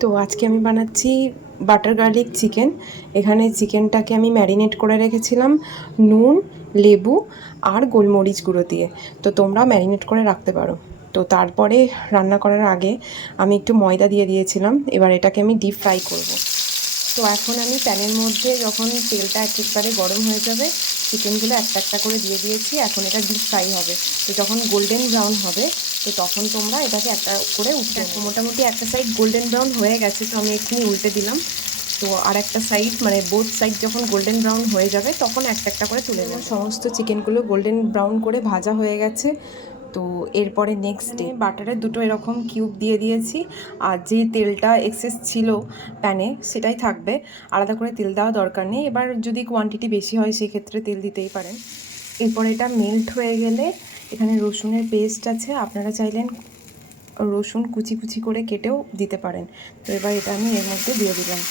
তো আজকে আমি বানাচ্ছি বাটার গার্লিক চিকেন। এখানে চিকেনটাকে আমি ম্যারিনেট করে রেখেছিলাম নুন, লেবু আর গোলমরিচ গুঁড়ো দিয়ে। তো তোমরা ম্যারিনেট করে রাখতে পারো। তো তারপরে রান্না করার আগে আমি একটু ময়দা দিয়ে দিয়েছিলাম। এবার এটাকে আমি ডিপ ফ্রাই করব। তো এখন আমি প্যানের মধ্যে যখন তেলটা একেবারে গরম হয়ে যাবে, চিকেনগুলো একটা একটা করে দিয়ে দিয়েছি। এখন এটা ডিপ ফ্রাই হবে। তো যখন গোল্ডেন ব্রাউন হবে, তো তখন তোমরা এটাকে একটা করে উল্টে নেবে। মোটামুটি একটা সাইড গোল্ডেন ব্রাউন হয়ে গেছে, তো আমি এক্ষুনি উল্টে দিলাম। তো আর একটা সাইড মানে বোথ সাইড যখন গোল্ডেন ব্রাউন হয়ে যাবে, তখন একটা একটা করে তুলে নেব। সমস্ত চিকেনগুলো গোল্ডেন ব্রাউন করে ভাজা হয়ে গেছে। তো এরপরে নেক্সট ডে বাটারের দুটো এরকম কিউব দিয়ে দিয়েছি। আর যে তেলটা এক্সেস ছিল প্যানে, সেটাই থাকবে, আলাদা করে তেল দেওয়া দরকার নেই। এবার যদি কোয়ান্টিটি বেশি হয় সেক্ষেত্রে তেল দিতেই পারেন। এরপর এটা মেল্ট হয়ে গেলে এখানে রসুনের পেস্ট আছে, আপনারা চাইলেন রসুন কুচি কুচি করে কেটেও দিতে পারেন। তো এবার এটা আমি এর মধ্যে দিয়ে দিলাম।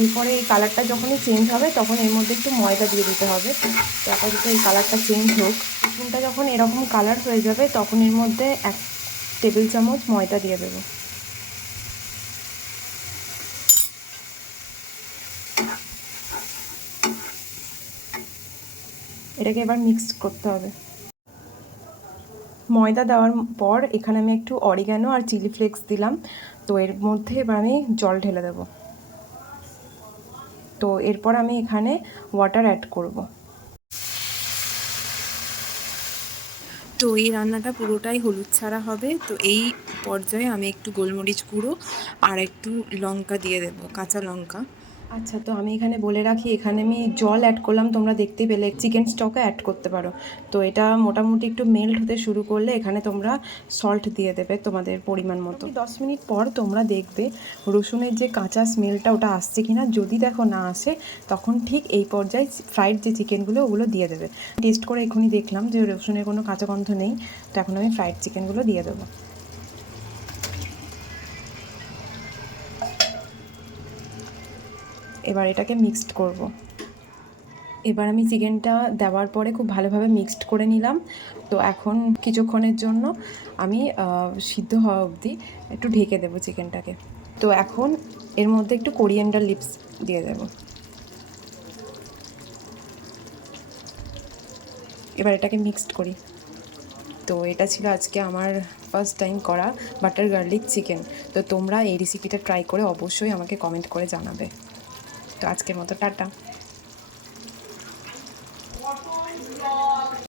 এরপরে এই কালারটা যখনই চেঞ্জ হবে, তখন এর মধ্যে একটু ময়দা দিয়ে দিতে হবে। তো আপাতত এই কালারটা চেঞ্জ হোক। রসুনটা যখন এরকম কালার হয়ে যাবে, তখন এর মধ্যে 1 টেবিল চামচ ময়দা দিয়ে দেবো। এটাকে এবার মিক্স করতে হবে। ময়দা দেওয়ার পর এখানে আমি একটু অরিগ্যানো আর চিলি ফ্লেক্স দিলাম। তো এর মধ্যে এবার আমি জল ঢেলে দেবো। তো এরপর আমি এখানে ওয়াটার অ্যাড করব। তো এই রান্নাটা পুরোটাই হলুদ ছাড়া হবে। তো এই পর্যায়ে আমি একটু গোলমরিচ গুঁড়ো আর একটু লঙ্কা দিয়ে দেবো, কাঁচা লঙ্কা। আচ্ছা, তো আমি এখানে বলে রাখি, এখানে আমি জল অ্যাড করলাম, তোমরা দেখতে পেলে। চিকেন স্টকও অ্যাড করতে পারো। তো এটা মোটামুটি একটু মেল্ট হতে শুরু করলে এখানে তোমরা সল্ট দিয়ে দেবে তোমাদের পরিমাণ মতো। 10 মিনিট পর তোমরা দেখবে রসুনের যে কাঁচা স্মেলটা ওটা আসছে কিনা। যদি দেখো না আসে, তখন ঠিক এই পর্যায়ে ফ্রাইড যে চিকেনগুলো ওগুলো দিয়ে দেবে। টেস্ট করে এখনই দেখলাম যে রসুনের কোনো কাঁচা গন্ধ নেই। তো এখন আমি ফ্রাইড চিকেনগুলো দিয়ে দেবো। এবার এটাকে মিক্সড করব। এবার আমি চিকেনটা দেওয়ার পরে খুব ভালোভাবে মিক্সড করে নিলাম। তো এখন কিছুক্ষণের জন্য আমি সিদ্ধ হওয়া অবধি একটু ঢেকে দেবো চিকেনটাকে। তো এখন এর মধ্যে একটু কোরিয়ান্ডার লিভস দিয়ে দেব। এবার এটাকে মিক্সড করি। তো এটা ছিল আজকে আমার ফার্স্ট টাইম করা বাটার গার্লিক চিকেন। তো তোমরা এই রেসিপিটা ট্রাই করে অবশ্যই আমাকে কমেন্ট করে জানাবে। তো আজকের মতো টাটা।